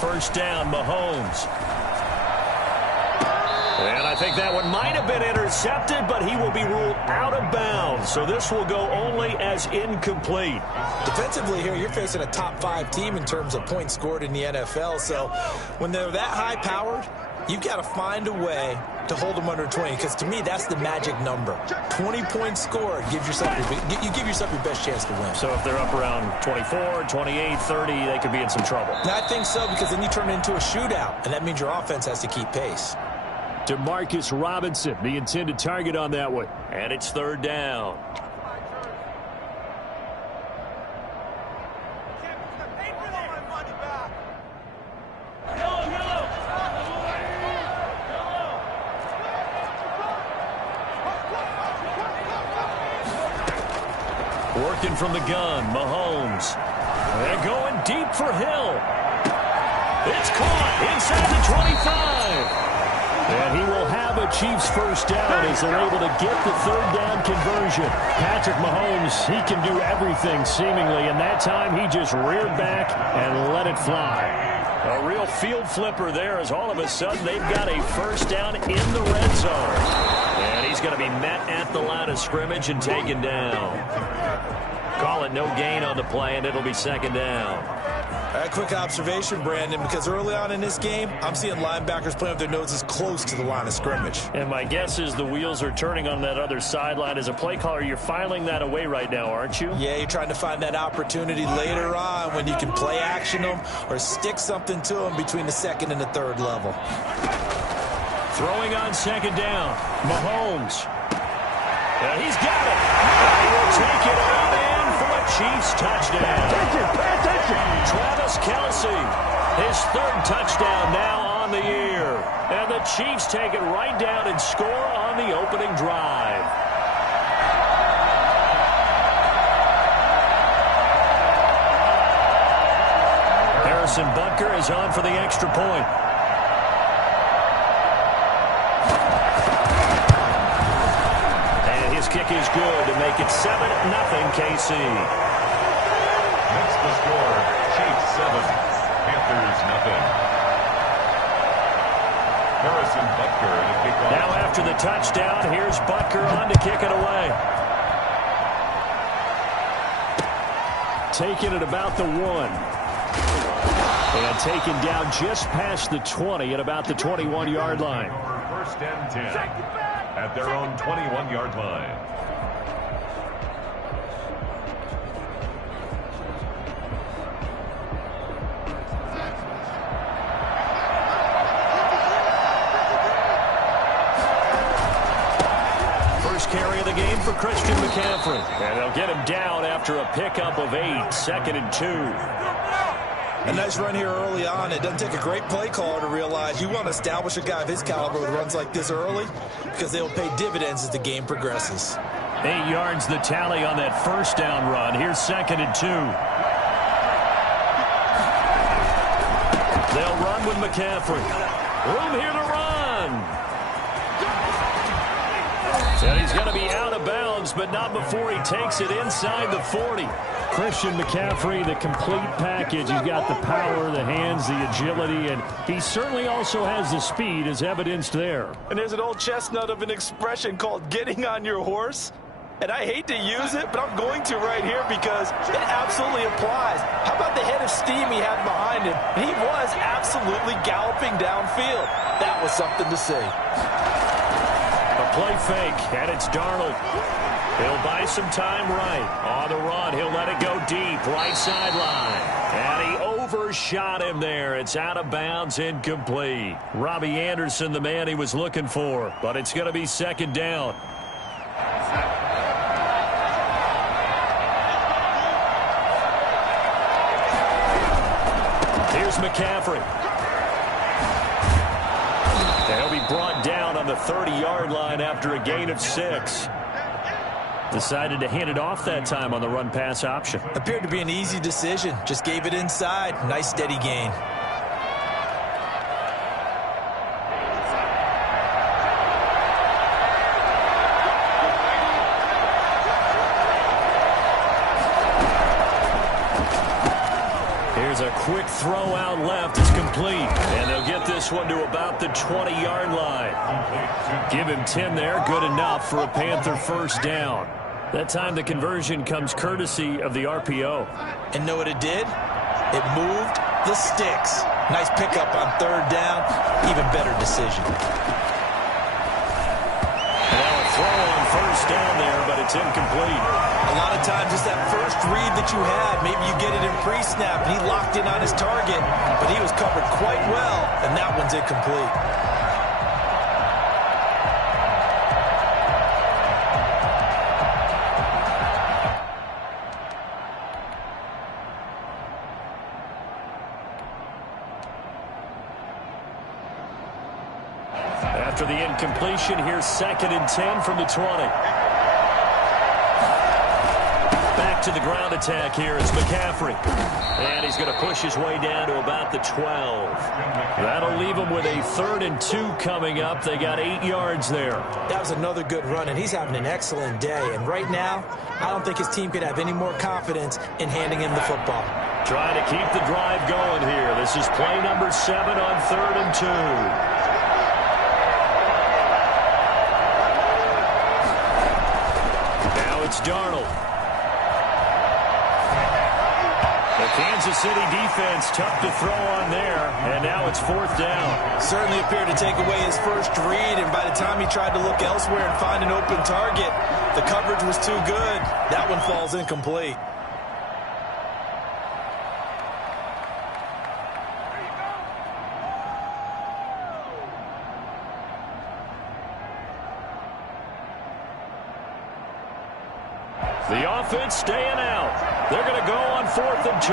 first down, Mahomes. And I think that one might have been intercepted, but he will be ruled out of bounds. So this will go only as incomplete. Defensively here, you're facing a top-5 team in terms of points scored in the NFL. So when they're that high-powered, you've got to find a way to hold them under 20, because to me, that's the magic number. 20 points scored gives yourself you give yourself your best chance to win. So if they're up around 24, 28, 30, they could be in some trouble. I think so, because then you turn it into a shootout, and that means your offense has to keep pace. Demarcus Robinson, the intended target on that one. And it's third down. Working from the gun, Mahomes. They're going deep for Hill. It's caught inside the 25. And he will have a Chiefs first down as they're able to get the third down conversion. Patrick Mahomes, he can do everything seemingly, and that time he just reared back and let it fly. A real field flipper there, as all of a sudden they've got a first down in the red zone. And he's going to be met at the line of scrimmage and taken down. Call it no gain on the play, and it'll be second down. A quick observation, Brandon, because early on in this game, I'm seeing linebackers playing with their noses close to the line of scrimmage. And my guess is the wheels are turning on that other sideline. As a play caller, you're filing that away right now, aren't you? Yeah, you're trying to find that opportunity later on when you can play action them or stick something to them between the second and the third level. Throwing on second down, Mahomes. And he's got it. And he will take it out and for a Chiefs touchdown. Pay attention. Travis Kelce, his third touchdown now on the year. And the Chiefs take it right down and score on the opening drive. Harrison Butker is on for the extra point. And his kick is good to make it 7-0 KC. That's the score. Chiefs 7, Panthers nothing. Harrison Butker to kick off. Now after the touchdown, here's Butker on to kick it away. Taking it about the 1. And taken down just past the 20 at about the 21-yard line. First and 10 at their own 21-yard line. Carry of the game for Christian McCaffrey. And they'll get him down after a pickup of 8, 2nd and 2. A nice run here early on. It doesn't take a great play caller to realize you want to establish a guy of his caliber with runs like this early, because they'll pay dividends as the game progresses. 8 yards the tally on that first down run. Here's 2nd and 2. They'll run with McCaffrey. Room here to run. And he's going to be out of bounds, but not before he takes it inside the 40. Christian McCaffrey, the complete package. He's got the power, the hands, the agility, and he certainly also has the speed as evidenced there. And there's an old chestnut of an expression called getting on your horse. And I hate to use it, but I'm going to right here because it absolutely applies. How about the head of steam he had behind him? He was absolutely galloping downfield. That was something to see. A play fake, and it's Darnold. He'll buy some time right. On the run, he'll let it go deep, right sideline. And he overshot him there. It's out of bounds, incomplete. Robbie Anderson, the man he was looking for, but it's going to be second down. Here's McCaffrey. He'll be brought down on the 30-yard line after a gain of 6. Decided to hand it off that time on the run-pass option. Appeared to be an easy decision. Just gave it inside. Nice steady gain. Here's a quick throw out left. It's complete. And they'll get this one to about the 20-yard line. Give him 10 there. Good enough for a Panther first down. That time the conversion comes courtesy of the RPO. And know what it did? It moved the sticks. Nice pickup on third down. Even better decision. Now a throw on first down there, but it's incomplete. A lot of times it's that first read that you had. Maybe you get it in pre-snap, and he locked in on his target, but he was covered quite well, and that one's incomplete. After the incompletion, here's 2nd and 10 from the 20. Back to the ground attack here is McCaffrey. And he's going to push his way down to about the 12. That'll leave him with a 3rd and 2 coming up. They got 8 yards there. That was another good run, and he's having an excellent day. And right now, I don't think his team could have any more confidence in handing him the football. Trying to keep the drive going here. This is play number 7 on 3rd and 2. It's Darnold. The Kansas City defense tough to throw on there, and now it's 4th down. Certainly appeared to take away his first read, and by the time he tried to look elsewhere and find an open target, the coverage was too good. That one falls incomplete. The offense staying out. They're going to go on 4th and 2.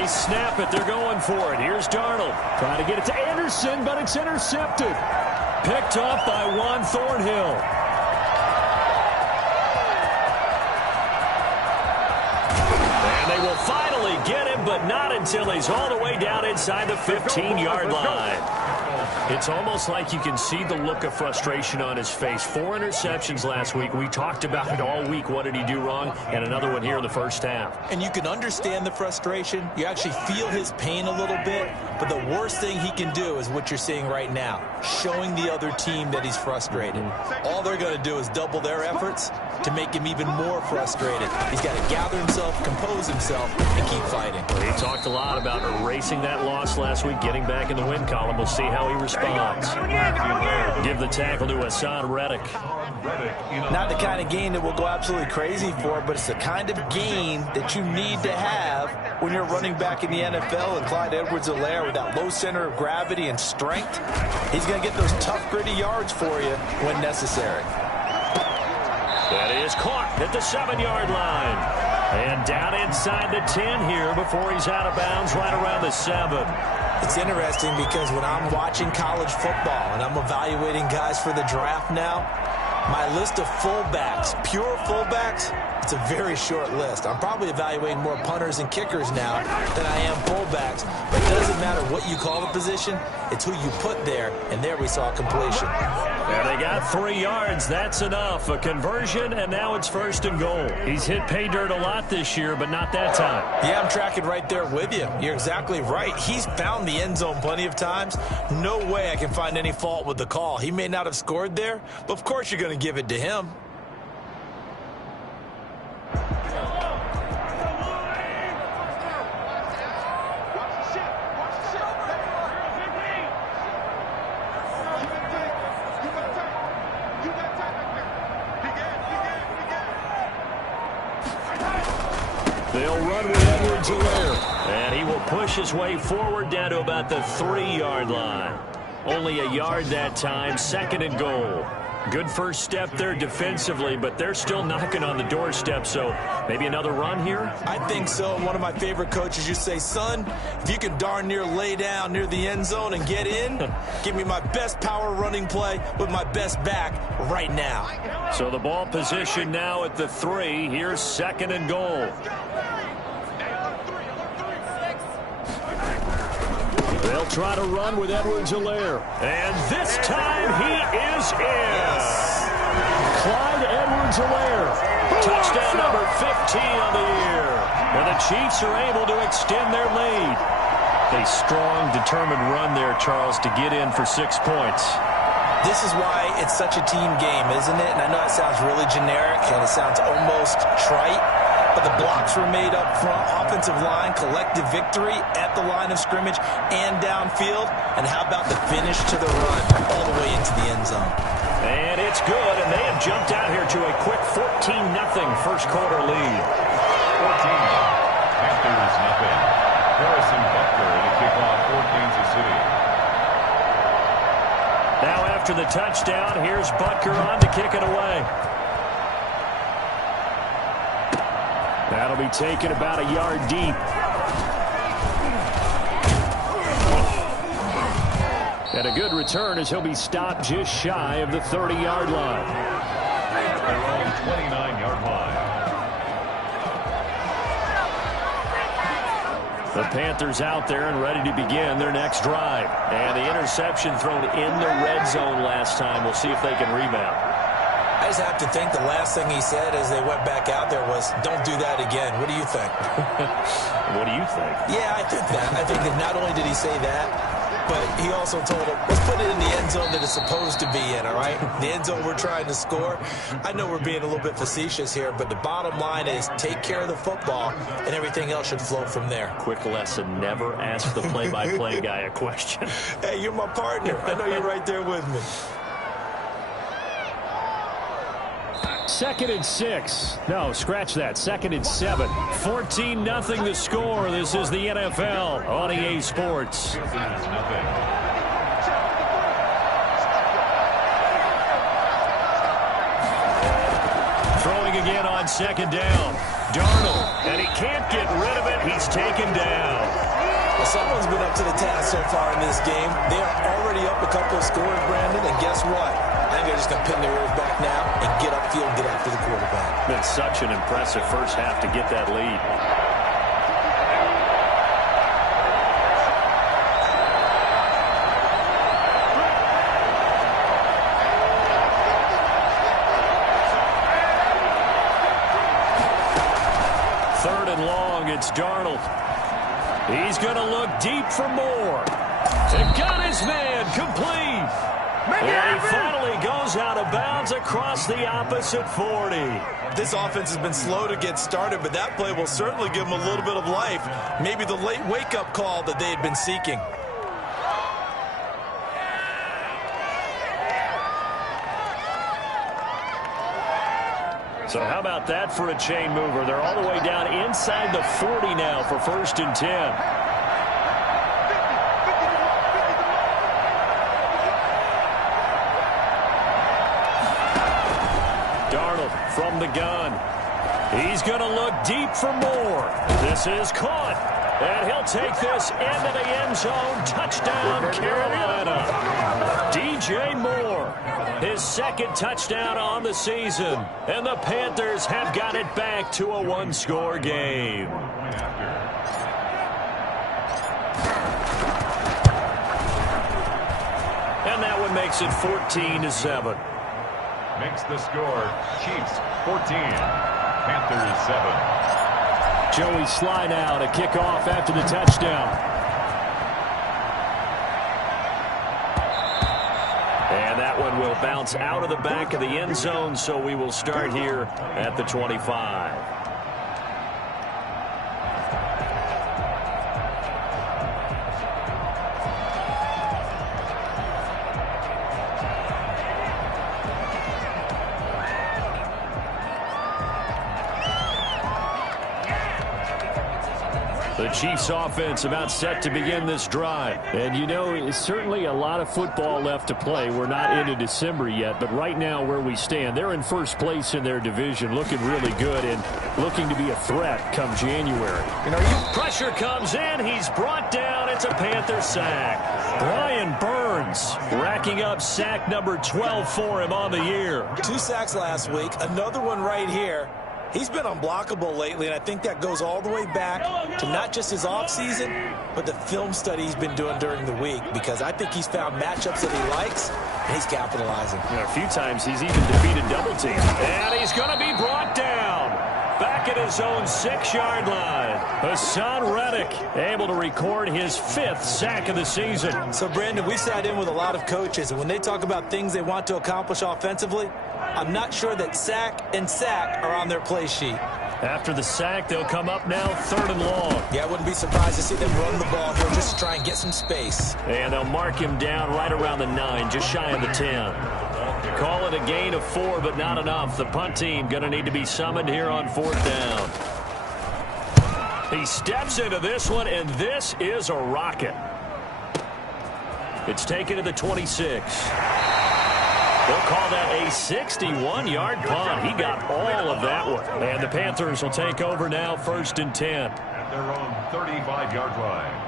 They snap it. They're going for it. Here's Darnold. Trying to get it to Anderson, but it's intercepted. Picked up by Juan Thornhill. They will finally get him, but not until he's all the way down inside the 15-yard line. It's almost like you can see the look of frustration on his face. 4 interceptions last week. We talked about it all week. What did he do wrong? And another one here in the first half. And you can understand the frustration. You actually feel his pain a little bit. But the worst thing he can do is what you're seeing right now, showing the other team that he's frustrated. All they're going to do is double their efforts to make him even more frustrated. He's got to gather himself, compose himself, and keep fighting. He talked a lot about erasing that loss last week, getting back in the win column. We'll see how he responds. Give the tackle to Hassan Reddick. Not the kind of game that we'll go absolutely crazy for, but it's the kind of game that you need to have when you're running back in the NFL. And Clyde Edwards-Helaire, with that low center of gravity and strength, he's going to get those tough, gritty yards for you when necessary. That is caught at the 7-yard line. And down inside the 10 here before he's out of bounds right around the 7. It's interesting because when I'm watching college football and I'm evaluating guys for the draft now, my list of fullbacks, pure fullbacks, it's a very short list. I'm probably evaluating more punters and kickers now than I am fullbacks. But it doesn't matter what you call the position. It's who you put there, and there we saw completion. And they got 3 yards. That's enough. A conversion, and now it's 1st and goal. He's hit pay dirt a lot this year, but not that time. Yeah, I'm tracking right there with you. You're exactly right. He's found the end zone plenty of times. No way I can find any fault with the call. He may not have scored there, but of course you're going to give it to him. They'll run with Edwards-Helaire. And he will push his way forward down to about the 3-yard line. Only a yard that time, 2nd and goal. Good first step there defensively, but they're still knocking on the doorstep, so maybe another run here? I think so. One of my favorite coaches used to say, son, if you can darn near lay down near the end zone and get in, give me my best power running play with my best back right now. So the ball position now at the 3. Here's 2nd and goal. They'll try to run with Edwards-Helaire. And this time he is in. Clyde Edwards-Helaire. Touchdown number 15 on the year. And the Chiefs are able to extend their lead. A strong, determined run there, Charles, to get in for 6 points. This is why it's such a team game, isn't it? And I know it sounds really generic and it sounds almost trite, but the blocks were made up front, offensive line, collective victory at the line of scrimmage and downfield. And how about the finish to the run all the way into the end zone? And it's good, and they have jumped out here to a quick 14-0 first quarter lead. 14. Panthers nothing. Harrison Butker to kick off for Kansas City. Now after the touchdown, here's Butker on to kick it away. That'll be taken about a yard deep. And a good return as he'll be stopped just shy of the 30-yard line. Their own 29-yard line. The Panthers out there and ready to begin their next drive. And the interception thrown in the red zone last time. We'll see if they can rebound. I just have to think the last thing he said as they went back out there was, don't do that again. What do you think? What do you think? Yeah, I think that. I think that not only did he say that, but he also told him, let's put it in the end zone that it's supposed to be in, all right? The end zone we're trying to score. I know we're being a little bit facetious here, but the bottom line is take care of the football, and everything else should flow from there. Quick lesson, never ask the play-by-play guy a question. Hey, you're my partner. I know you're right there with me. 2nd and 6. No, scratch that. 2nd and 7. 14-0 the score. This is the NFL on EA Sports. Throwing again on 2nd down. Darnold, and he can't get rid of it. He's taken down. Well, someone's been up to the task so far in this game. They're already up a couple of scores, Brandon, and guess what? I think they're just going to pin their ears back now and get upfield and get after the quarterback. Been such an impressive first half to get that lead. Third and long, it's Darnold. He's going to look deep for more. And got his man complete. And he finally goes out of bounds across the opposite 40. This offense has been slow to get started, but that play will certainly give them a little bit of life. Maybe the late wake-up call that they had been seeking. So how about that for a chain mover? They're all the way down inside the 40 now for 1st and 10. From the gun. He's going to look deep for more. This is caught. And he'll take this into the end zone. Touchdown, Carolina. DJ Moore, his 2nd touchdown on the season. And the Panthers have got it back to a one-score game. And that one makes it 14-7. Makes the score Chiefs 14, Panthers 7. Joey Sly now to kick off after the touchdown. And that one will bounce out of the back of the end zone, so we will start here at the 25. The Chiefs offense about set to begin this drive. And you know, it's certainly a lot of football left to play. We're not into December yet, but right now where we stand, they're in first place in their division, looking really good and looking to be a threat come January. Pressure comes in. He's brought down. It's a Panther sack. Brian Burns racking up sack number 12 for him on the year. 2 sacks last week, another one right here. He's been unblockable lately, and I think that goes all the way back to not just his offseason, but the film study he's been doing during the week, because I think he's found matchups that he likes, and he's capitalizing. A few times he's even defeated double teams. And he's going to be brought down. Back at his own 6-yard line. Hassan Reddick able to record his 5th sack of the season. So, Brandon, we sat in with a lot of coaches, and when they talk about things they want to accomplish offensively, I'm not sure that sack and sack are on their play sheet. After the sack, they'll come up now 3rd and long. Yeah, I wouldn't be surprised to see them run the ball here just to try and get some space. And they'll mark him down right around the 9, just shy of the 10. Call it a gain of 4, but not enough. The punt team going to need to be summoned here on 4th down. He steps into this one, and this is a rocket. It's taken to the 26. They'll call that a 61-yard punt. He got all of that one. And the Panthers will take over now, 1st and 10. At their own 35-yard line.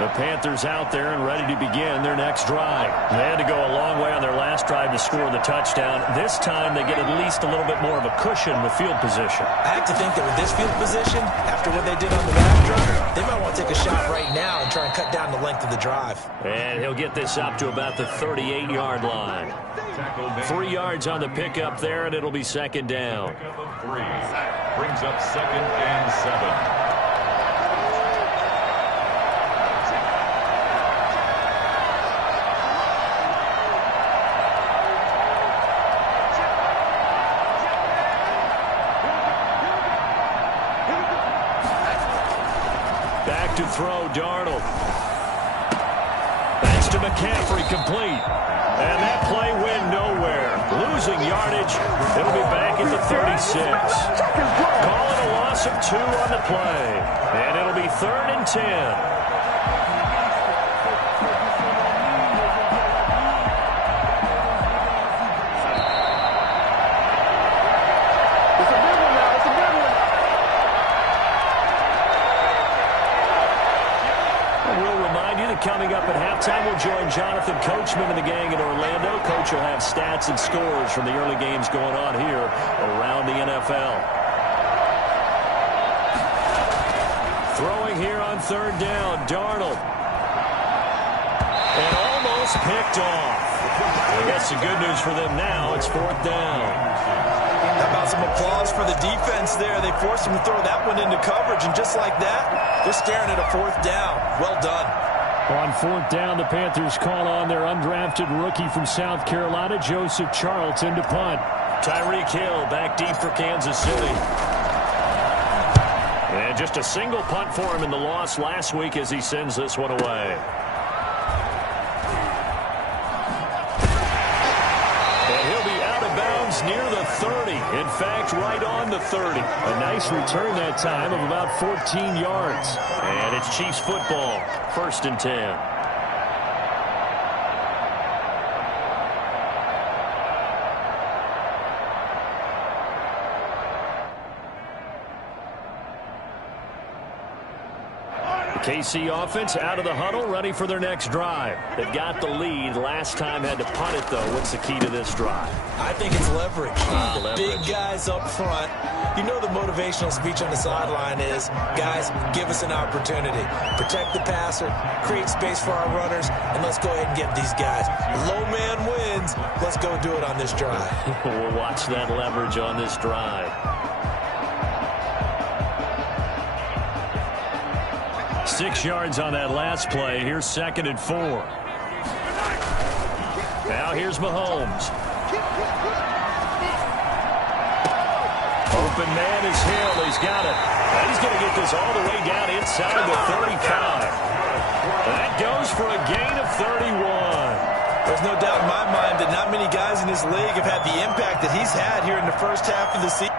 The Panthers out there and ready to begin their next drive. They had to go a long way on their last drive to score the touchdown. This time they get at least a little bit more of a cushion with field position. I have to think that with this field position, after what they did on the last drive, they might want to take a shot right now and try and cut down the length of the drive. And he'll get this up to about the 38-yard line. 3 yards on the pickup there, and it'll be 2nd down. Pickup of 3. Brings up 2nd and 7. Back to throw, Darnold. That's to McCaffrey, complete. And that play went nowhere. Losing yardage. It'll be back at the 36. Call it a loss of 2 on the play. And it'll be 3rd and 10. Coming up at halftime, we'll join Jonathan Coachman and the gang in Orlando. Coach will have stats and scores from the early games going on here around the NFL. Throwing here on 3rd down, Darnold. And almost picked off. I guess the good news for them now, it's 4th down. How about some applause for the defense there? They forced him to throw that one into coverage, and just like that, they're staring at a 4th down. Well done. On 4th down, the Panthers call on their undrafted rookie from South Carolina, Joseph Charlton, to punt. Tyreek Hill back deep for Kansas City. And just a single punt for him in the loss last week as he sends this one away. And he'll be out of bounds near the 30. In fact, right on the 30. A nice return that time of about 14 yards. And it's Chiefs football. 1st and 10. KC offense out of the huddle, ready for their next drive. They've got the lead. Last time had to punt it, though. What's the key to this drive? I think it's leverage. The leverage. Big guys up front. You know the motivational speech on the sideline is, guys, give us an opportunity. Protect the passer, create space for our runners, and let's go ahead and get these guys. Low man wins. Let's go do it on this drive. We'll watch that leverage on this drive. 6 yards on that last play. Here's 2nd and 4. Now here's Mahomes. Open man is Hill. He's got it. And he's going to get this all the way down inside the 35. That goes for a gain of 31. There's no doubt in my mind that not many guys in this league have had the impact that he's had here in the first half of the season.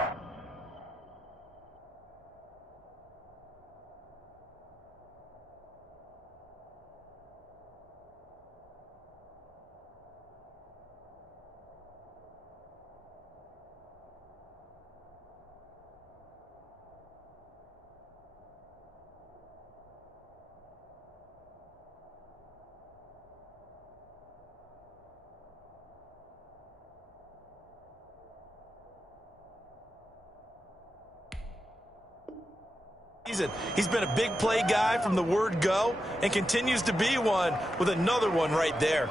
He's been a big play guy from the word go and continues to be one with another one right there.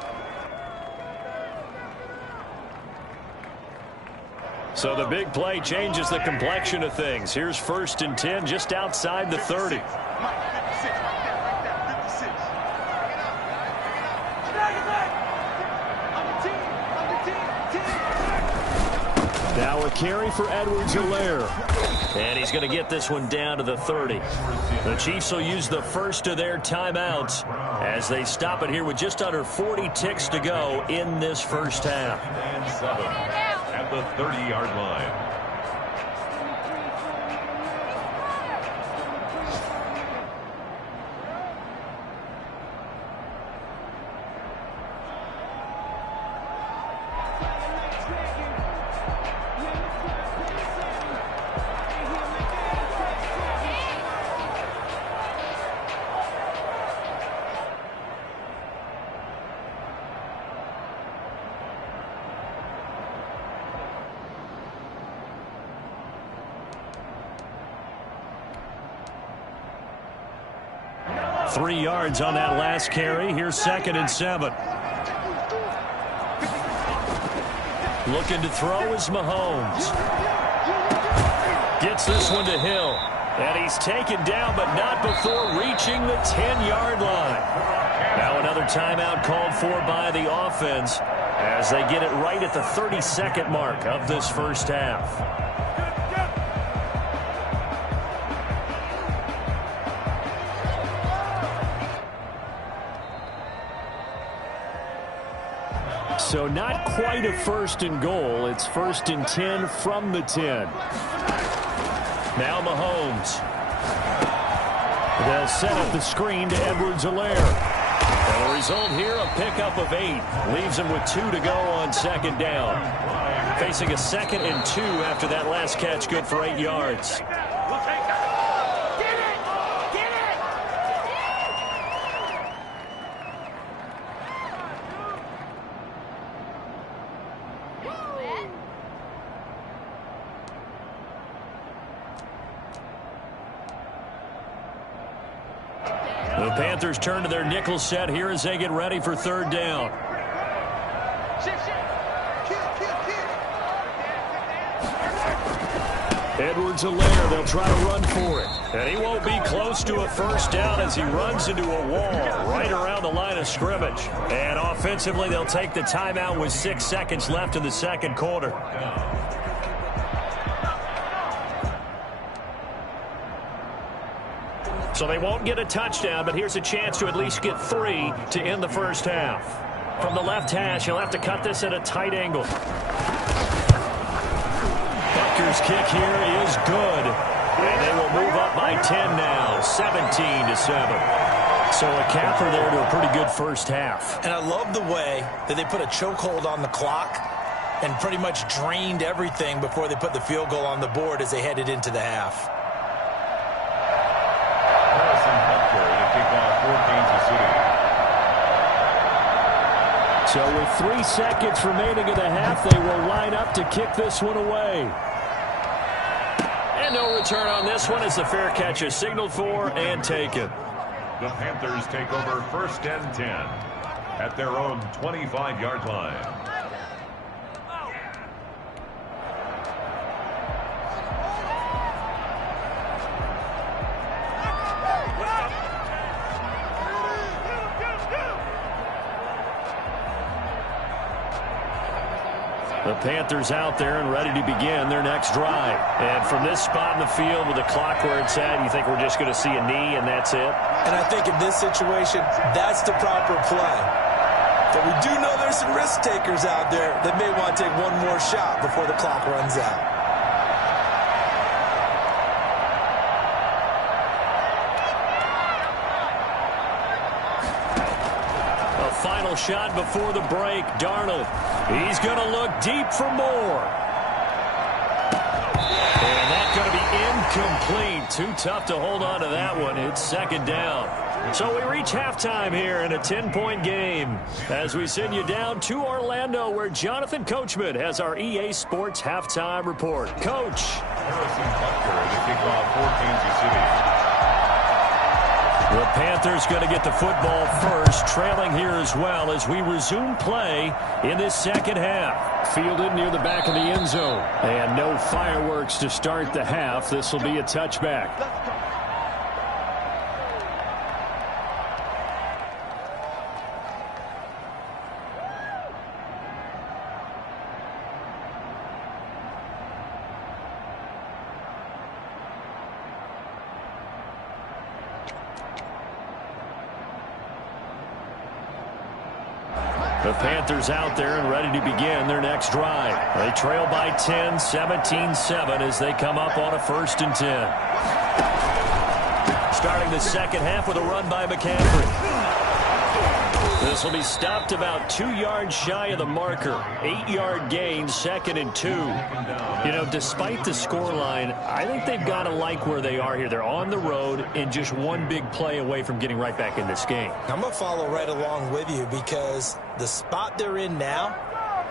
So the big play changes the complexion of things. Here's 1st and 10 just outside the 30. Now a carry for Edwards-Helaire. And he's going to get this one down to the 30. The Chiefs will use the first of their timeouts as they stop it here with just under 40 ticks to go in this first half. And 7 at the 30-yard line. Three yards on that last carry. Here's 2nd and 7. Looking to throw is Mahomes. Gets this one to Hill. And he's taken down, but not before reaching the 10-yard line. Now another timeout called for by the offense as they get it right at the 32nd mark of this first half. So not quite a 1st and goal. It's 1st and 10 from the 10. Now Mahomes. They'll set up the screen to Edwards-Helaire. And the result here, a pickup of 8. Leaves him with 2 to go on 2nd down. Facing a 2nd and 2 after that last catch, good for 8 yards. The Panthers turn to their nickel set here as they get ready for 3rd down. Edwards-Helaire, they'll try to run for it. And he won't be close to a 1st down as he runs into a wall right around the line of scrimmage. And offensively, they'll take the timeout with 6 seconds left in the 2nd quarter. So they won't get a touchdown, but here's a chance to at least get 3 to end the first half. From the left hash, he'll have to cut this at a tight angle. Butker's kick here is good. And they will move up by 10 now, 17-7. So a capper there to a pretty good first half. And I love the way that they put a chokehold on the clock and pretty much drained everything before they put the field goal on the board as they headed into the half. So with 3 seconds remaining in the half, they will line up to kick this one away. And no return on this one as the fair catch is signaled for and taken. The Panthers take over 1st and 10 at their own 25-yard line. The Panthers out there and ready to begin their next drive. And from this spot in the field with the clock where it's at, you think we're just going to see a knee and that's it? And I think in this situation, that's the proper play. But we do know there's some risk takers out there that may want to take one more shot before the clock runs out. Final shot before the break. Darnold. He's going to look deep for more. And that's going to be incomplete. Too tough to hold on to that one. It's 2nd down. So we reach halftime here in a 10-point game as we send you down to Orlando where Jonathan Coachman has our EA Sports halftime report. Coach. Harrison Butker to kick off for Kansas City. The Panthers going to get the football first, trailing here as well as we resume play in this second half. Fielded near the back of the end zone. And no fireworks to start the half. This will be a touchback. The Panthers out there and ready to begin their next drive. They trail by 10, 17-7 as they come up on a 1st and 10. Starting the second half with a run by McCaffrey. This will be stopped about 2 yards shy of the marker. 8-yard gain, 2nd and 2. You know, despite the scoreline, I think they've got to like where they are here. They're on the road and just one big play away from getting right back in this game. I'm going to follow right along with you because the spot they're in now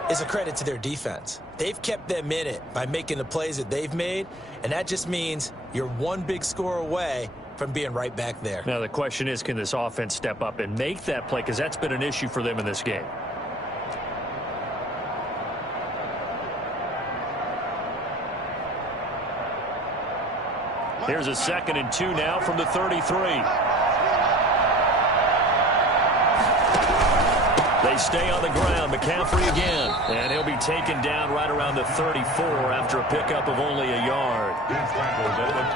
is a credit to their defense. They've kept them in it by making the plays that they've made, and that just means you're one big score away from being right back there. Now the question is, can this offense step up and make that play? Because that's been an issue for them in this game. Here's a 2nd and 2 now from the 33. They stay on the ground. McCaffrey again. And he'll be taken down right around the 34 after a pickup of only a yard.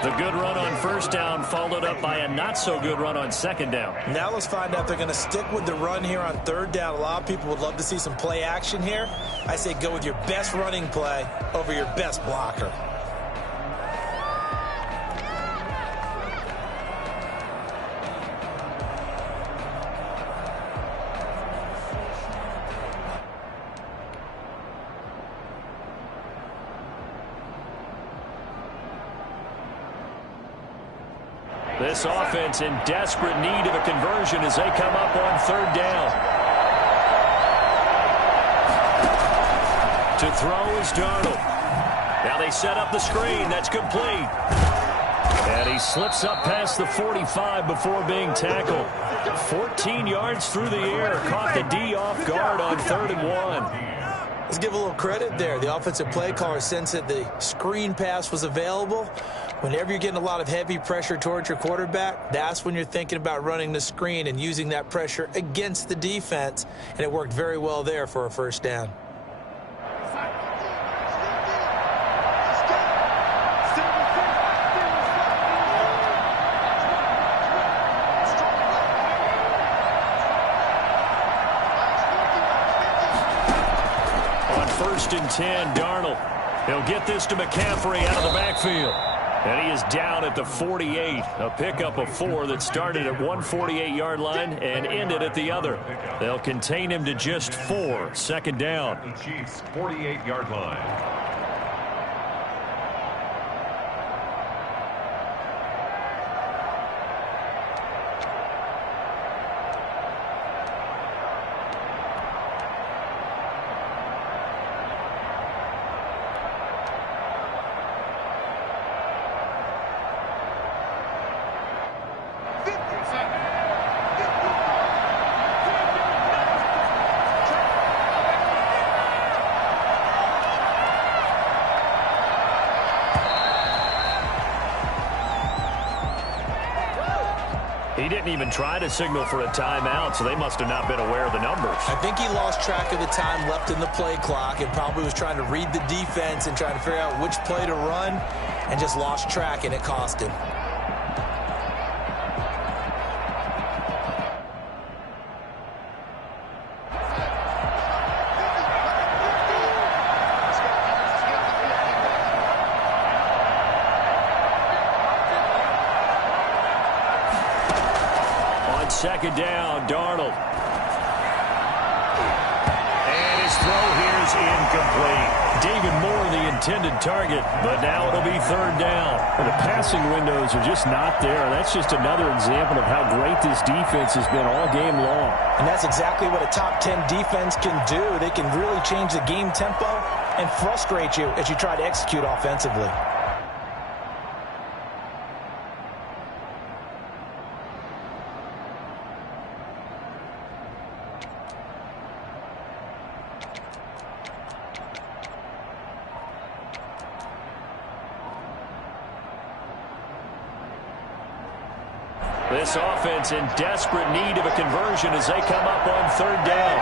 The good run on 1st down followed up by a not-so-good run on 2nd down. Now let's find out if they're going to stick with the run here on 3rd down. A lot of people would love to see some play action here. I say go with your best running play over your best blocker. This offense in desperate need of a conversion as they come up on 3rd down. To throw is Darnold. Now they set up the screen. That's complete. And he slips up past the 45 before being tackled. 14 yards through the air. Caught the D off guard on 3rd and 1. Let's give a little credit there. The offensive play caller sensed that the screen pass was available. Whenever you're getting a lot of heavy pressure towards your quarterback, that's when you're thinking about running the screen and using that pressure against the defense. And it worked very well there for a 1st down. On 1st and 10, Darnold. He'll get this to McCaffrey out of the backfield. And he is down at the 48. A pickup of 4 that started at 148-yard line and ended at the other. They'll contain him to just 4. 2nd down. The Chiefs' 48-yard line. He didn't even try to signal for a timeout, so they must have not been aware of the numbers. I think he lost track of the time left in the play clock and probably was trying to read the defense and trying to figure out which play to run and just lost track, and it cost him. On 2nd down, Darnold. And his throw here is incomplete. David Moore, the intended target, but now it'll be 3rd down. Well, the passing windows are just not there. That's just another example of how great this defense has been all game long. And that's exactly what a top 10 defense can do. They can really change the game tempo and frustrate you as you try to execute This offense in desperate need of a conversion as they come up on third down.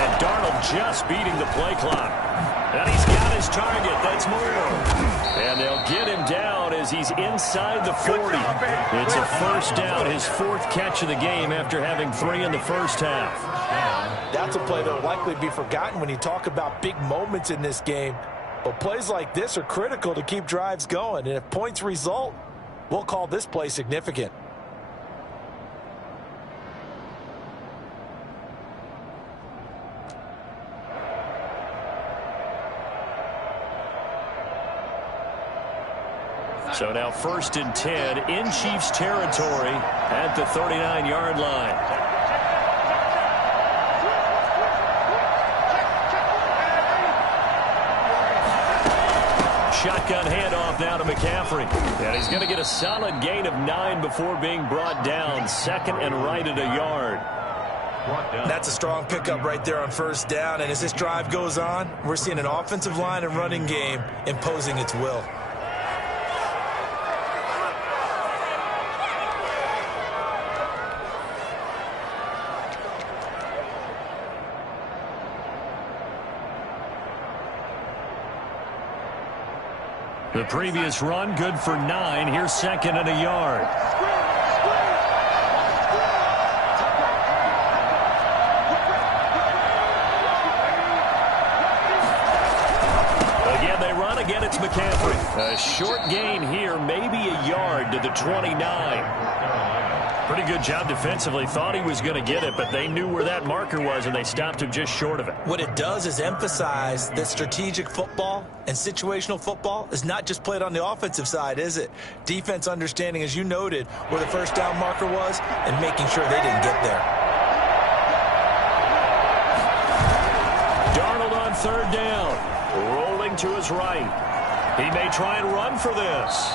And Darnold just beating the play clock. And he's got his target. That's more. And they'll get him down as he's inside the 40. It's a first down, his fourth catch of the game after having 3 in the first half. That's a play that will likely be forgotten when you talk about big moments in this game. But plays like this are critical to keep drives going. And if points result, we'll call this play significant. So now 1st and 10 in Chiefs territory at the 39-yard line. Shotgun handoff now to McCaffrey. And he's going to get a solid gain of 9 before being brought down. 2nd and right at a yard. That's a strong pickup right there on first down. And as this drive goes on, we're seeing an offensive line and running game imposing its will. The previous run good for 9. Here's 2nd and a yard. Again, they run. Again, it's McCaffrey. A short gain here, maybe a yard to the 29. Pretty good job defensively. Thought he was going to get it, but they knew where that marker was, and they stopped him just short of it. What it does is emphasize that strategic football and situational football is not just played on the offensive side, is it? Defense understanding, as you noted, where the first down marker was and making sure they didn't get there. Darnold on third down. Rolling to his right. He may try and run for this.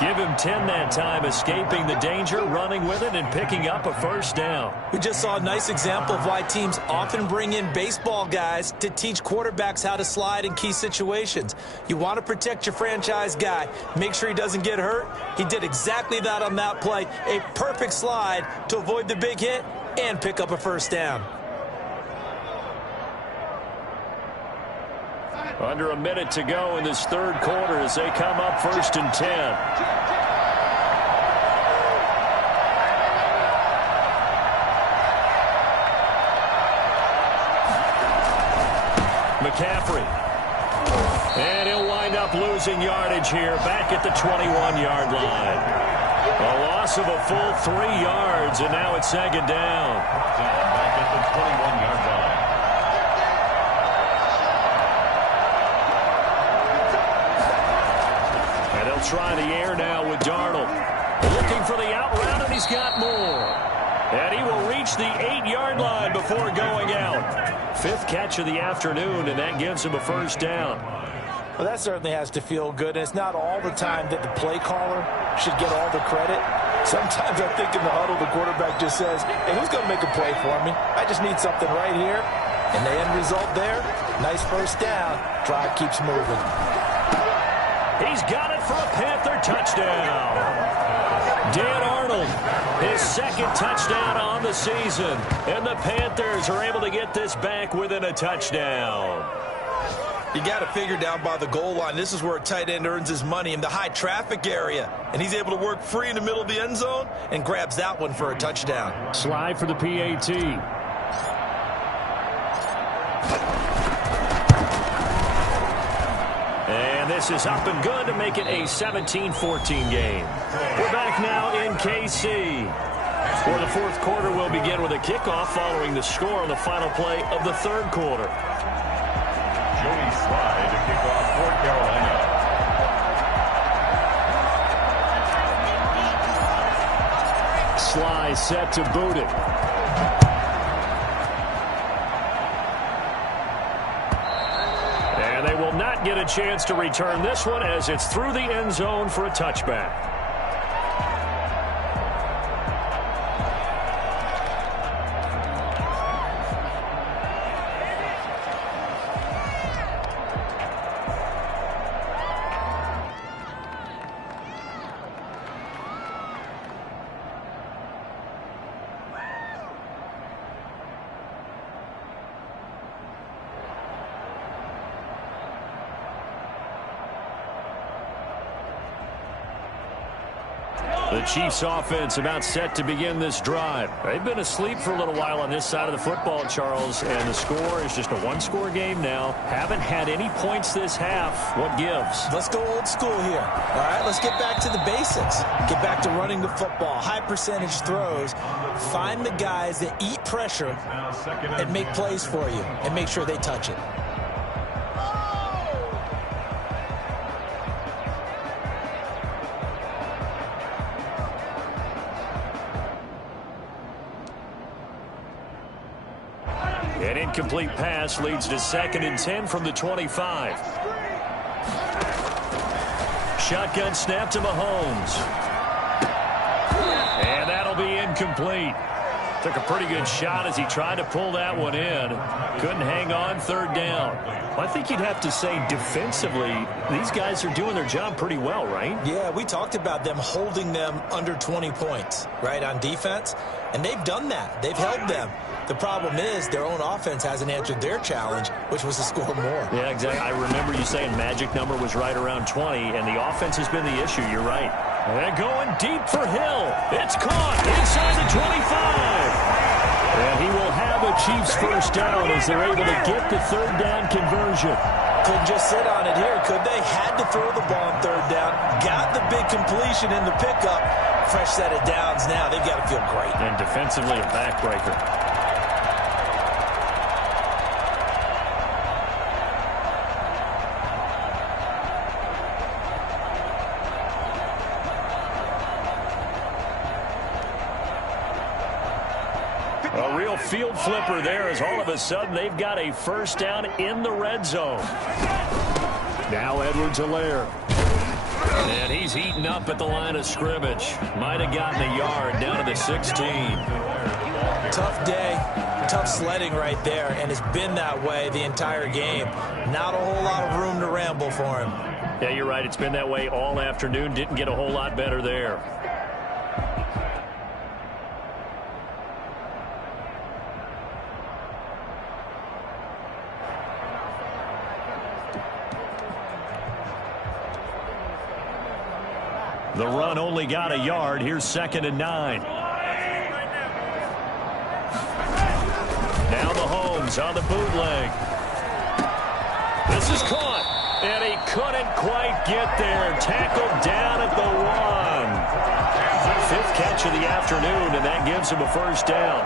Give him 10 that time, escaping the danger, running with it, and picking up a first down. We just saw a nice example of why teams often bring in baseball guys to teach quarterbacks how to slide in key situations. You want to protect your franchise guy. Make sure he doesn't get hurt. He did exactly that on that play. A perfect slide to avoid the big hit and pick up a first down. Under a minute to go in this third quarter as they come up 1st and 10. McCaffrey. And he'll wind up losing yardage here back at the 21-yard line. A loss of a full 3 yards, and now it's 2nd down. Back at the 21-yard line. Try the air now with Darnold. Looking for the out route, and he's got more. And he will reach the 8-yard line before going out. 5th catch of the afternoon, and that gives him a first down. Well, that certainly has to feel good, and it's not all the time that the play caller should get all the credit. Sometimes I think in the huddle, the quarterback just says, hey, who's going to make a play for me? I just need something right here. And the end result there, nice first down. Drive keeps moving. He's got it for a Panther touchdown. Dan Arnold, his 2nd touchdown on the season. And the Panthers are able to get this back within a touchdown. You got to figure down by the goal line. This is where a tight end earns his money, in the high traffic area. And he's able to work free in the middle of the end zone and grabs that one for a touchdown. Slide for the PAT. And this is up and good to make it a 17-14 game. We're back now in KC. For the fourth quarter, we'll begin with a kickoff following the score on the final play of the third quarter. Joey Slye to kick off for Carolina. Slye set to boot it. And they will not get a chance to return this one as it's through the end zone for a touchback. The Chiefs offense about set to begin this drive. They've been asleep for a little while on this side of the football, Charles, and the score is just a one-score game now. Haven't had any points this half. What gives? Let's go old school here. All right, let's get back to the basics. Get back to running the football, high percentage throws. Find the guys that eat pressure and make plays for you and make sure they touch it. An incomplete pass leads to 2nd and 10 from the 25. Shotgun snap to Mahomes. And that'll be incomplete. Took a pretty good shot as he tried to pull that one in. Couldn't hang on, 3rd down. I think you'd have to say defensively, these guys are doing their job pretty well, right? Yeah, we talked about them holding them under 20 points, right, on defense. And they've done that. They've held them. The problem is their own offense hasn't answered their challenge, which was to score more. Yeah, exactly. I remember you saying magic number was right around 20, and the offense has been the issue. You're right. They're going deep for Hill. It's caught inside the 25. And he will have a Chiefs first down as they're able to get the 3rd down conversion. Couldn't just sit on it here, could they? Had to throw the ball on 3rd down. Got the big completion in the pickup. Fresh set of downs now. They've got to feel great. And defensively, a backbreaker. A real field flipper there as all of a sudden they've got a first down in the red zone. Now Edwards-Helaire. And he's heating up at the line of scrimmage. Might have gotten a yard down to the 16. Tough day, tough sledding right there, and it's been that way the entire game. Not a whole lot of room to ramble for him. Yeah, you're right. It's been that way all afternoon. Didn't get a whole lot better there. The run only got a yard. Here's 2nd and 9. Now Mahomes on the bootleg. This is caught. And he couldn't quite get there. Tackled down at the 1. 5th catch of the afternoon, and that gives him a first down.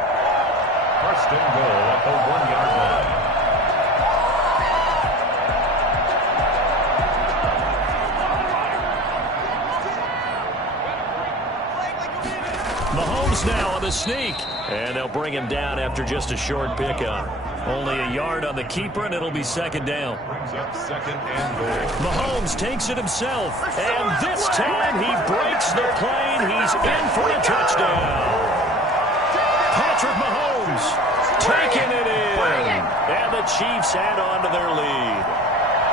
First and goal at the 1-yard line. Mahomes now on the sneak. And they'll bring him down after just a short pickup. Only a yard on the keeper, and it'll be 2nd down. Brings up 2nd and goal. Mahomes takes it himself. And this time he breaks the plane. He's in for a touchdown. Patrick Mahomes taking it in. And the Chiefs add on to their lead.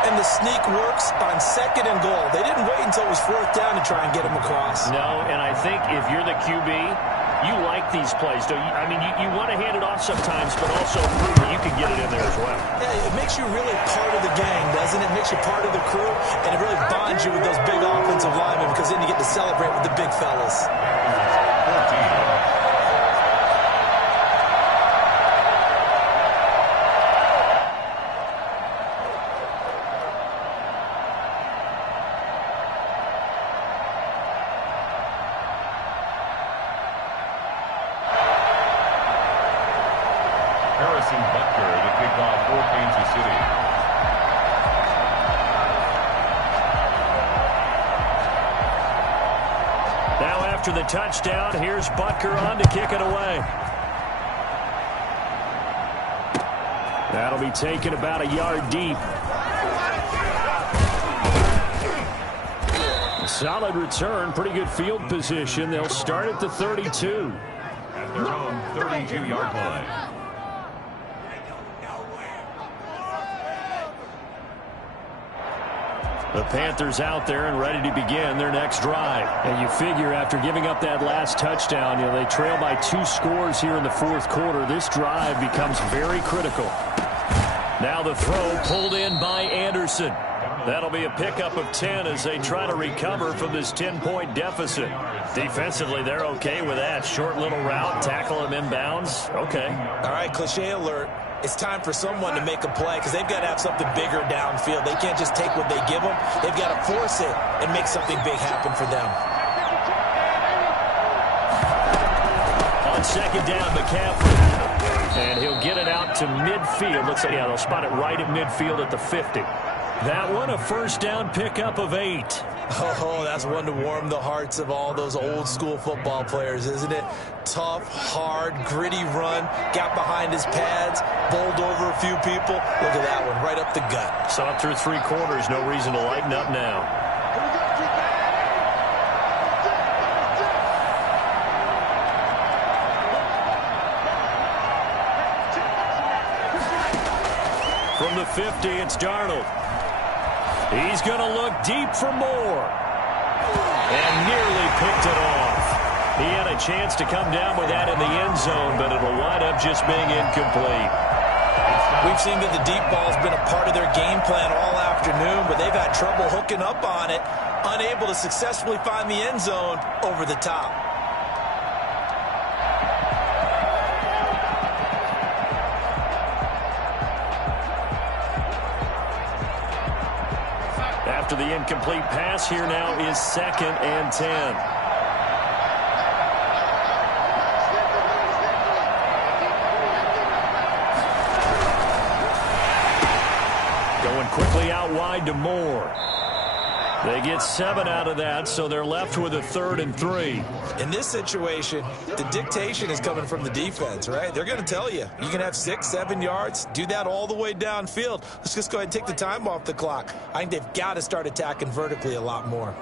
And the sneak works on 2nd and goal. They didn't wait until it was 4th down to try and get him across. No, and I think if you're the QB, you like these plays, don't you? I mean, you want to hand it off sometimes, but also prove that you can get it in there as well. Yeah, it makes you really part of the gang, doesn't it? It makes you part of the crew, and it really bonds you with those big offensive linemen because then you get to celebrate with the big fellas. 14. Butker to kick off for Kansas City. Now after the touchdown, here's Butker on to kick it away. That'll be taken about a yard deep. Solid return, pretty good field position. They'll start at the 32. At their own 32-yard line. The Panthers out there and ready to begin their next drive. And you figure after giving up that last touchdown, they trail by 2 scores here in the 4th quarter. This drive becomes very critical. Now the throw pulled in by Anderson. That'll be a pickup of 10 as they try to recover from this 10-point deficit. Defensively, they're okay with that. Short little route, tackle him inbounds. Okay. All right, cliche alert. It's time for someone to make a play because they've got to have something bigger downfield. They can't just take what they give them. They've got to force it and make something big happen for them. On second down, McCaffrey. And he'll get it out to midfield. Looks like, yeah, they'll spot it right at midfield at the 50. That one, a first down pickup of 8. Oh, that's one to warm the hearts of all those old school football players, isn't it? Tough, hard, gritty run, got behind his pads, bowled over a few people. Look at that one, right up the gut. So up through 3 quarters, no reason to lighten up now. From the 50, it's Darnold. He's going to look deep for more. And nearly picked it off. He had a chance to come down with that in the end zone, but it'll wind up just being incomplete. We've seen that the deep ball's been a part of their game plan all afternoon, but they've had trouble hooking up on it, unable to successfully find the end zone over the top. After the incomplete pass, here now is 2nd and 10. Going quickly out wide to Moore. They get 7 out of that, so they're left with a 3rd and 3. In this situation, the dictation is coming from the defense, right? They're going to tell you, you can have 6, 7 yards, do that all the way downfield. Let's just go ahead and take the time off the clock. I think they've got to start attacking vertically a lot more.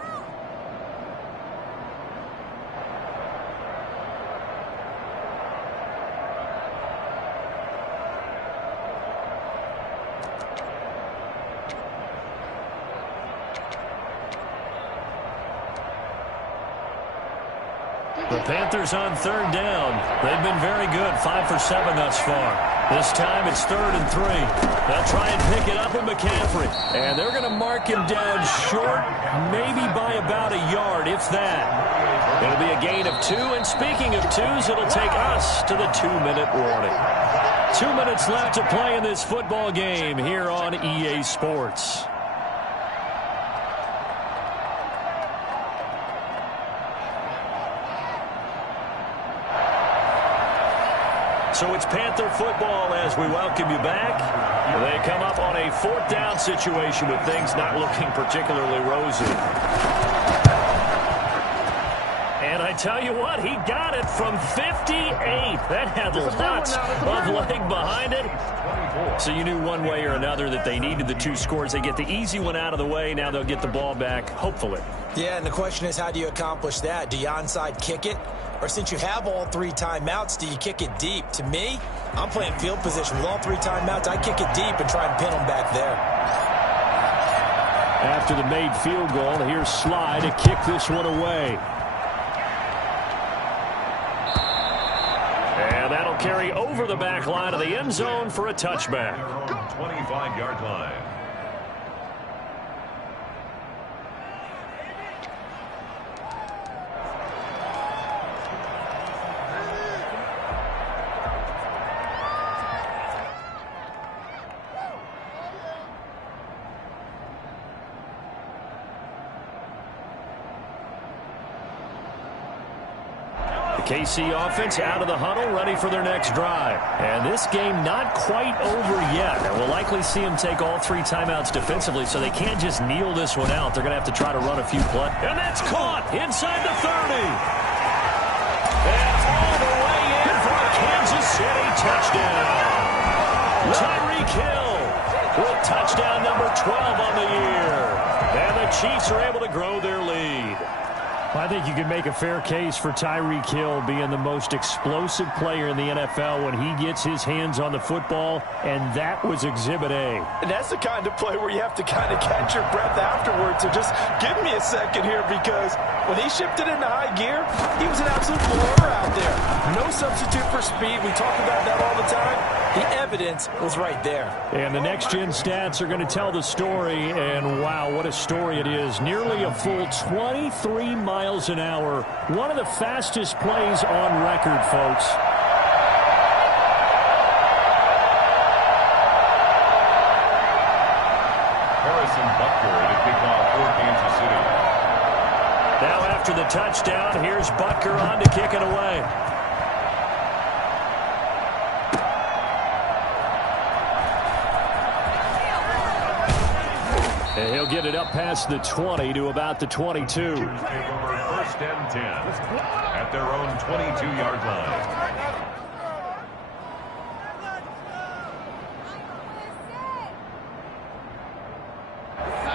The Panthers on 3rd down. They've been very good, 5 for 7 thus far. This time it's 3rd and 3. They'll try and pick it up with McCaffrey. And they're going to mark him down short, maybe by about a yard, if that. It'll be a gain of 2. And speaking of 2s, it'll take us to the 2-minute warning. 2 minutes left to play in this football game here on EA Sports. So it's Panther football as we welcome you back. They come up on a 4th down situation with things not looking particularly rosy. And I tell you what, he got it from 58. That had lots of leg behind it. So you knew one way or another that they needed the 2 scores. They get the easy one out of the way. Now they'll get the ball back, hopefully. Yeah, and the question is, how do you accomplish that? Do you onside kick it? Or since you have all 3 timeouts, do you kick it deep? To me, I'm playing field position with all 3 timeouts. I kick it deep and try and pin them back there. After the made field goal, here's Sly to kick this one away. And that'll carry over the back line of the end zone for a touchback. 25-yard line. KC offense out of the huddle, ready for their next drive. And this game not quite over yet. And we'll likely see them take all 3 timeouts defensively, so they can't just kneel this one out. They're going to have to try to run a few plays. And that's caught inside the 30. And all the way in for a Kansas City touchdown. Tyreek Hill with touchdown number 12 on the year. And the Chiefs are able to grow their lead. I think you can make a fair case for Tyreek Hill being the most explosive player in the NFL when he gets his hands on the football, and that was Exhibit A. And that's the kind of play where you have to kind of catch your breath afterwards. So just give me a second here, because when he shifted into high gear, he was an absolute blower out there. No substitute for speed. We talk about that all the time. The evidence was right there. And the next-gen stats are going to tell the story, and wow, what a story it is. Nearly a full 23 miles an hour. One of the fastest plays on record, folks. Butker to kick off for Kansas City. Now after the touchdown, here's Butker on to kick it away. And he'll get it up past the 20 to about the 22. Take over 1st and 10 at their own 22-yard line.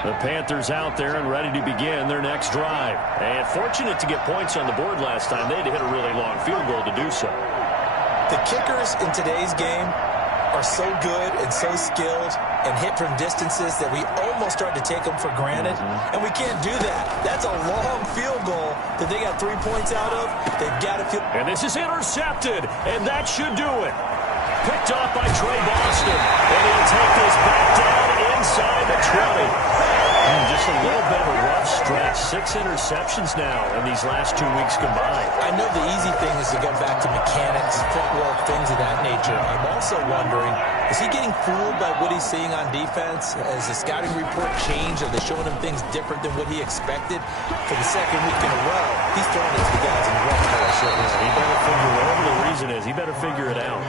The Panthers out there and ready to begin their next drive. And fortunate to get points on the board last time. They had to hit a really long field goal to do so. The kickers in today's game are so good and so skilled and hit from distances that we almost start to take them for granted. And we can't do that. That's a long field goal that they got 3 points out of. They've got to feel. And this is intercepted, and that should do it. Picked off by Trey Boston, and he'll take this back down inside the 20. Just a little bit of a rough stretch. 6 interceptions now in these last 2 weeks combined. I know the easy thing is to go back to mechanics, footwork, things of that nature. I'm also wondering, is he getting fooled by what he's seeing on defense? Has the scouting report changed? Are they showing him things different than what he expected? For the second week in a row, he's throwing it to the guys in the red color shirts. He better figure whatever the reason is. He better figure it out.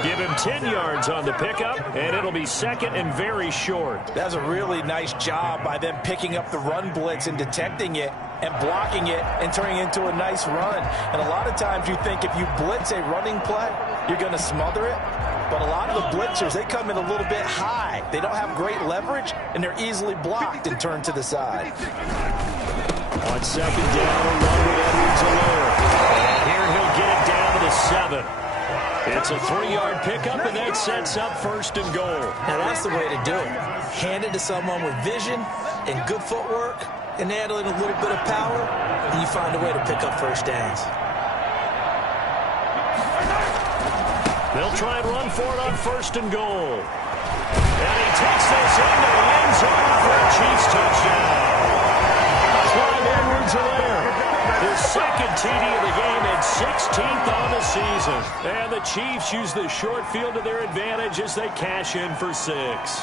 Give him 10 yards on the pickup, and it'll be second and very short. That's a really nice job by them picking up the run blitz and detecting it and blocking it and turning it into a nice run. And a lot of times you think if you blitz a running play, you're going to smother it. But a lot of the blitzers, they come in a little bit high. They don't have great leverage, and they're easily blocked and turned to the side. On second down, a run with Edwards-Helaire. And here he'll get it down to the 7. It's a 3-yard pickup, and that sets up 1st and goal. Now that's the way to do it. Hand it to someone with vision and good footwork and add in a little bit of power, and you find a way to pick up first downs. They'll try and run for it on 1st and goal. And he takes this into the end zone for a Chiefs touchdown. Clyde Edwards-Helaire, his second TD of the game and 16th on the season. And the Chiefs use the short field to their advantage as they cash in for 6.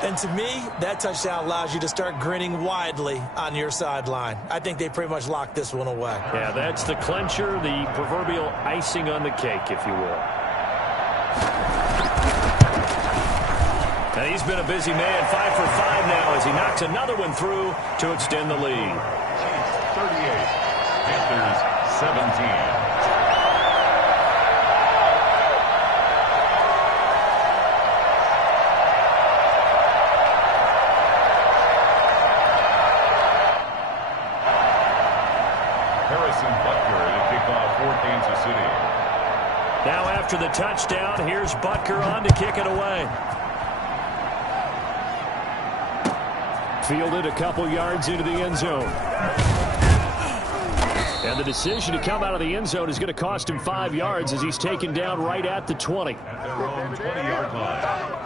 And to me, that touchdown allows you to start grinning widely on your sideline. I think they pretty much locked this one away. Yeah, that's the clincher, the proverbial icing on the cake, if you will. And he's been a busy man, 5 for 5 now as he knocks another one through to extend the lead. 38, Panthers 17. Butker to kick off for Kansas City. Now after the touchdown, here's Butker on to kick it away. Fielded a couple yards into the end zone. And the decision to come out of the end zone is going to cost him 5 yards as he's taken down right at the 20. At their own 20-yard line.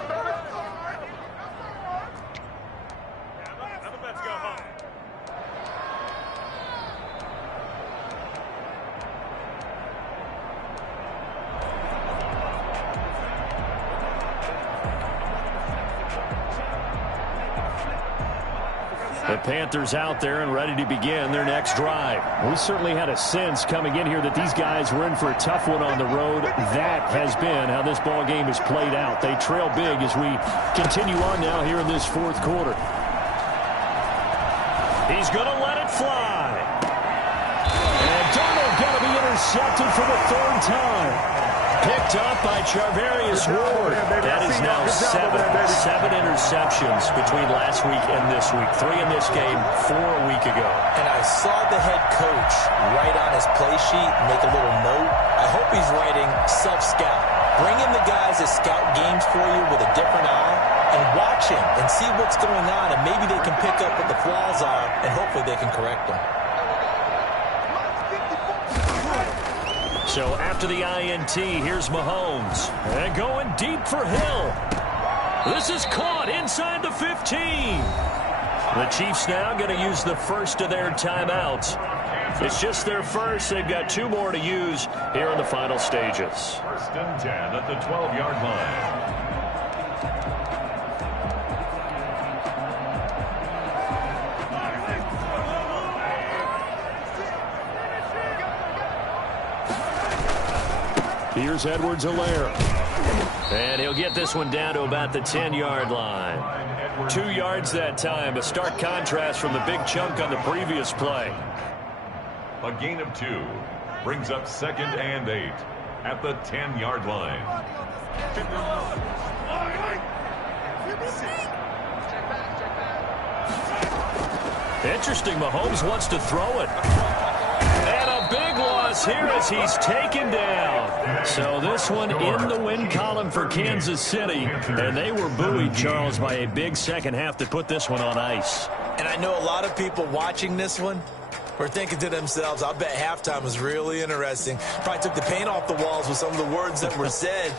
The Panthers out there and ready to begin their next drive. We certainly had a sense coming in here that these guys were in for a tough one on the road. That has been how this ball game has played out. They trail big as we continue on now here in this 4th quarter. He's going to let it fly. And Darnold going to be intercepted for the 3rd time. Picked up by Charvarius Ward. That is now 7 interceptions between last week and this week. 3 in this game, 4 a week ago. And I saw the head coach write on his play sheet, make a little note. I hope he's writing self-scout. Bring in the guys that scout games for you with a different eye and watch him and see what's going on, and maybe they can pick up what the flaws are, and hopefully they can correct them. So after the INT, here's Mahomes. And going deep for Hill. This is caught inside the 15. The Chiefs now going to use the first of their timeouts. It's just their first. They've got 2 more to use here in the final stages. 1st and 10 at the 12-yard line. Here's Edwards-Helaire. And he'll get this one down to about the 10-yard line. 2 yards that time. A stark contrast from the big chunk on the previous play. A gain of 2 brings up 2nd and 8 at the 10-yard line. Interesting. Mahomes wants to throw it. And a big loss here as he's taken down. So this one in the win column for Kansas City. And they were buoyed, Charles, by a big second half to put this one on ice. And I know a lot of people watching this one were thinking to themselves, I bet halftime was really interesting. Probably took the paint off the walls with some of the words that were said.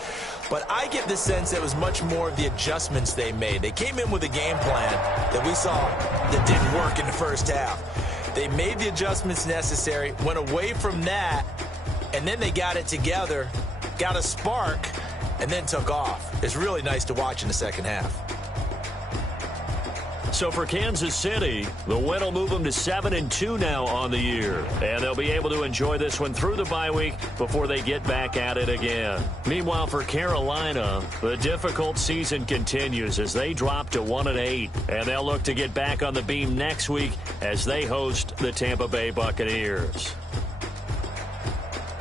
But I get the sense that it was much more of the adjustments they made. They came in with a game plan that we saw that didn't work in the first half. They made the adjustments necessary, went away from that, and then they got it together, got a spark, and then took off. It's really nice to watch in the second half. So for Kansas City, the win will move them to 7-2 now on the year. And they'll be able to enjoy this one through the bye week before they get back at it again. Meanwhile, for Carolina, the difficult season continues as they drop to 1-8. And they'll look to get back on the beam next week as they host the Tampa Bay Buccaneers.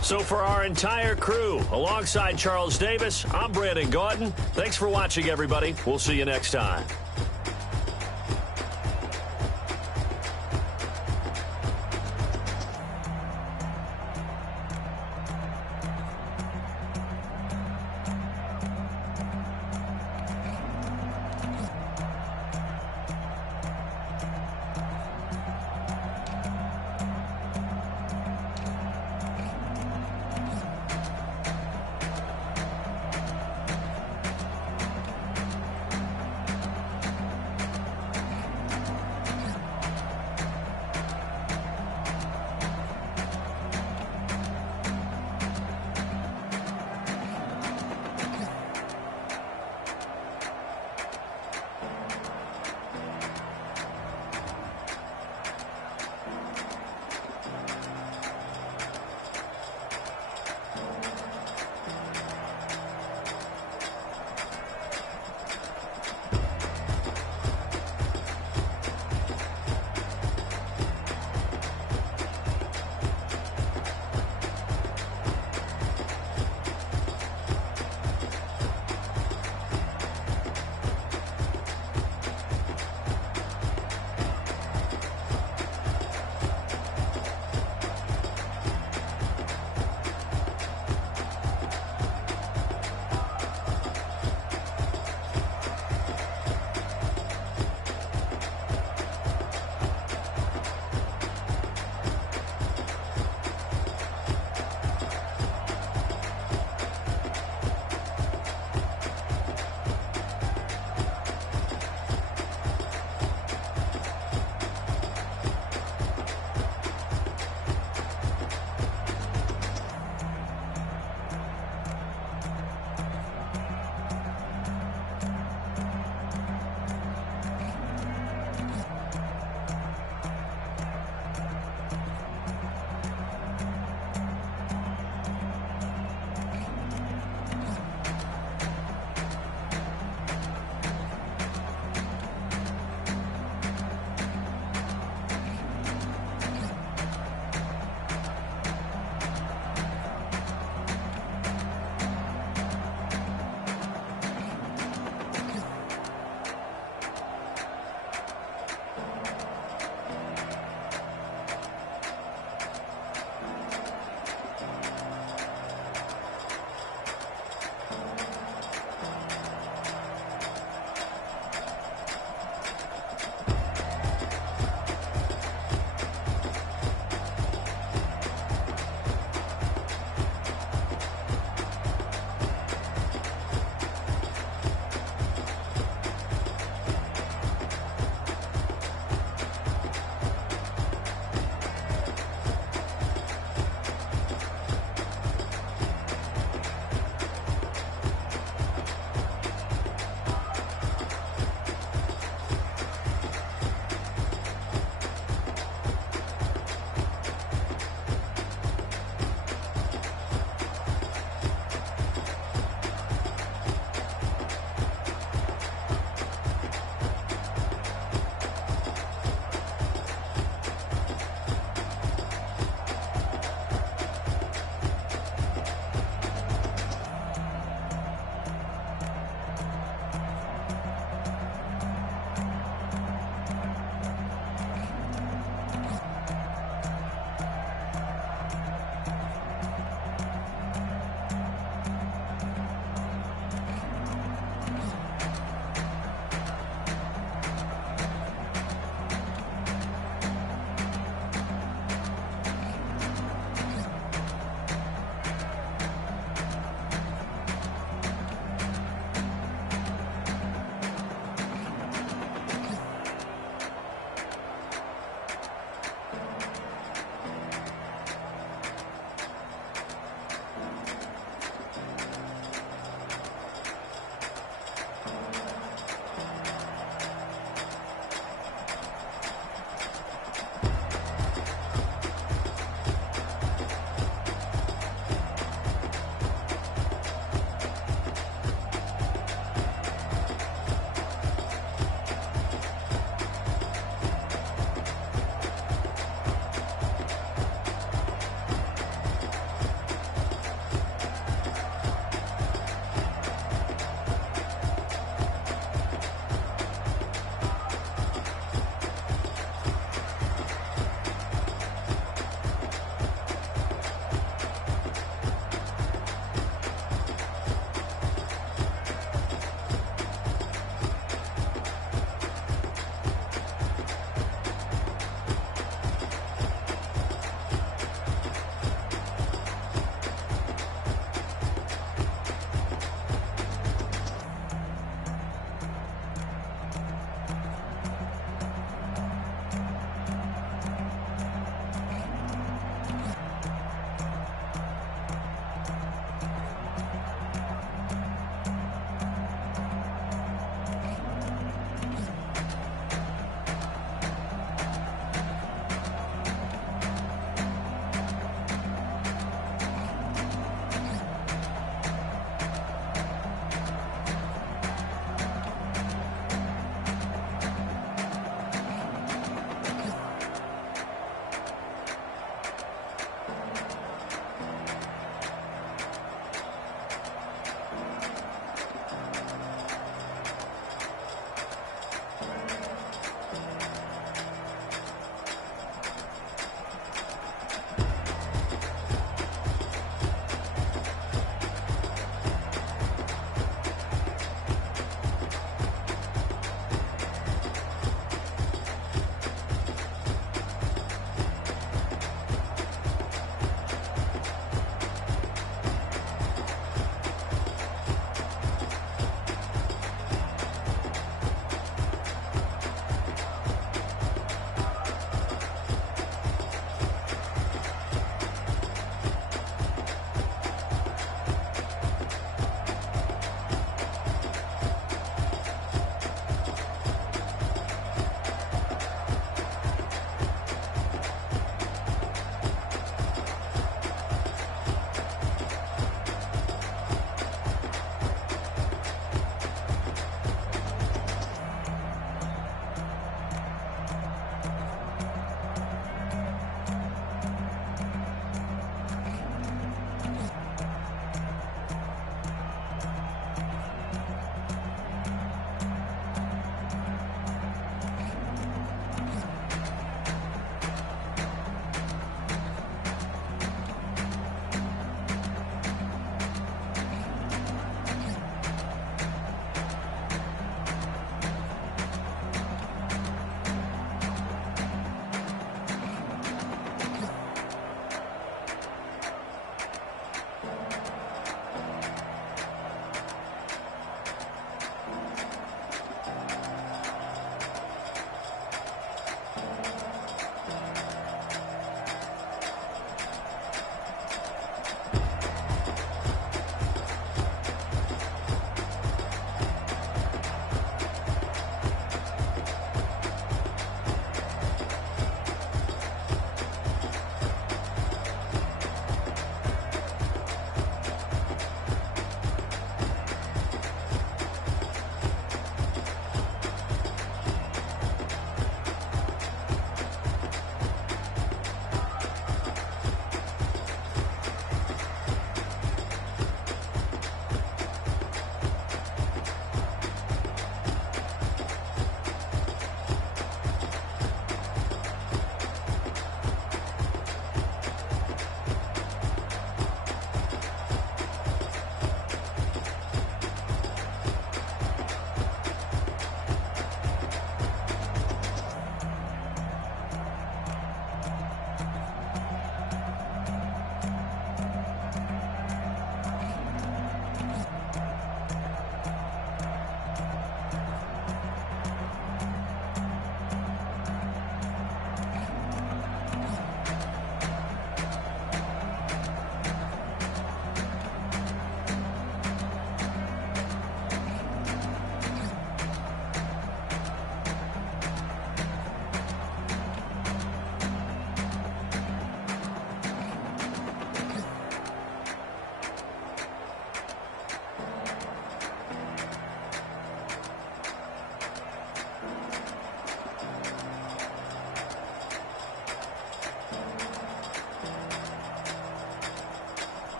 So for our entire crew, alongside Charles Davis, I'm Brandon Gaudin. Thanks for watching, everybody. We'll see you next time.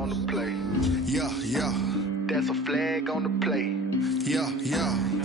on the play. Yeah, yeah. There's a flag on the play. Yeah, yeah.